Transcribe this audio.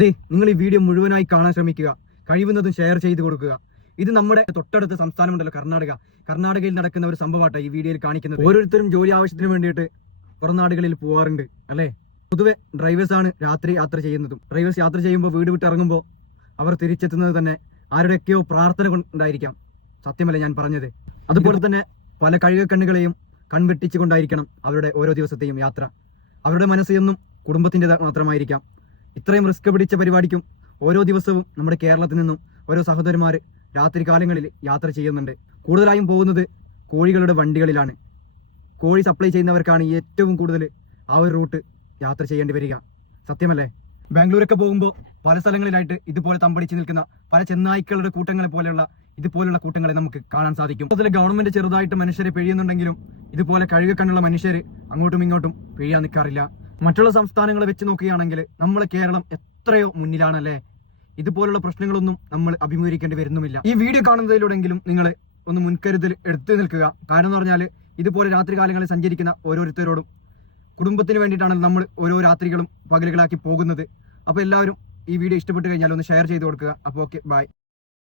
അതെ, നിങ്ങൾ ഈ വീഡിയോ മുഴുവനായി കാണാൻ ശ്രമിക്കുക, കഴിവുന്നതും ഷെയർ ചെയ്ത് കൊടുക്കുക. ഇത് നമ്മുടെ തൊട്ടടുത്ത സംസ്ഥാനമുണ്ടല്ലോ, കർണാടകയിൽ നടക്കുന്ന ഒരു സംഭവമായിട്ടാണ് ഈ വീഡിയോയിൽ കാണിക്കുന്നത്. ഓരോരുത്തരും ജോലി ആവശ്യത്തിന് വേണ്ടിയിട്ട് പുറം നാടുകളിൽ പോവാറുണ്ട് അല്ലേ. പൊതുവെ ഡ്രൈവേഴ്സാണ് രാത്രി യാത്ര ചെയ്യുന്നതും. ഡ്രൈവേഴ്സ് യാത്ര ചെയ്യുമ്പോൾ വീട് വിട്ടിറങ്ങുമ്പോൾ അവർ തിരിച്ചെത്തുന്നത് തന്നെ ആരുടെയൊക്കെയോ പ്രാർത്ഥന കൊണ്ടായിരിക്കാം. സത്യമല്ലേ ഞാൻ പറഞ്ഞത്? അതുപോലെ തന്നെ പല കഴുകക്കണ്ണുകളെയും കൺവെട്ടിച്ചുകൊണ്ടായിരിക്കണം അവരുടെ ഓരോ ദിവസത്തെയും യാത്ര. അവരുടെ മനസ്സ് എന്നും കുടുംബത്തിന്റെ മാത്രമായിരിക്കാം. ഇത്രയും റിസ്ക് പിടിച്ച പരിപാടിക്കും ഓരോ ദിവസവും നമ്മുടെ കേരളത്തിൽ നിന്നും ഓരോ സഹോദരന്മാർ രാത്രി കാലങ്ങളിൽ യാത്ര ചെയ്യുന്നുണ്ട്. കൂടുതലായും പോകുന്നത് കോഴികളുടെ വണ്ടികളിലാണ്. കോഴി സപ്ലൈ ചെയ്യുന്നവർക്കാണ് ഏറ്റവും കൂടുതൽ ആ ഒരു റൂട്ട് യാത്ര ചെയ്യേണ്ടി വരിക. സത്യമല്ലേ? ബാംഗ്ലൂരൊക്കെ പോകുമ്പോൾ പല സ്ഥലങ്ങളിലായിട്ട് ഇതുപോലെ തമ്പടിച്ച് നിൽക്കുന്ന പല ചെന്നായ്ക്കളുടെ കൂട്ടങ്ങളെ പോലെയുള്ള ഇതുപോലുള്ള കൂട്ടങ്ങളെ നമുക്ക് കാണാൻ സാധിക്കും. അതിൽ ഗവൺമെന്റ് ചെറുതായിട്ട് മനുഷ്യരെ പിഴിയുന്നുണ്ടെങ്കിലും ഇതുപോലെ കഴുകക്കണ്ണുള്ള മനുഷ്യർ അങ്ങോട്ടും ഇങ്ങോട്ടും പിഴിയാൻ നിൽക്കാറില്ല. മറ്റുള്ള സംസ്ഥാനങ്ങളെ വെച്ച് നോക്കുകയാണെങ്കിൽ നമ്മളെ കേരളം എത്രയോ മുന്നിലാണല്ലേ. ഇതുപോലുള്ള പ്രശ്നങ്ങളൊന്നും നമ്മൾ അഭിമുഖീകരിക്കേണ്ടി വരുന്നുമില്ല. ഈ വീഡിയോ കാണുന്നതിലൂടെങ്കിലും നിങ്ങൾ ഒന്ന് മുൻകരുതൽ എടുത്തു നിൽക്കുക. കാരണം എന്ന് പറഞ്ഞാൽ ഇതുപോലെ രാത്രി കാലങ്ങളിൽ സഞ്ചരിക്കുന്ന ഓരോരുത്തരോടും കുടുംബത്തിന് വേണ്ടിയിട്ടാണ് നമ്മൾ ഓരോ രാത്രികളും പകലുകളാക്കി പോകുന്നത്. അപ്പോൾ എല്ലാവരും ഈ വീഡിയോ ഇഷ്ടപ്പെട്ട് കഴിഞ്ഞാൽ ഒന്ന് ഷെയർ ചെയ്ത് കൊടുക്കുക. അപ്പോൾ ഓക്കെ, ബൈ.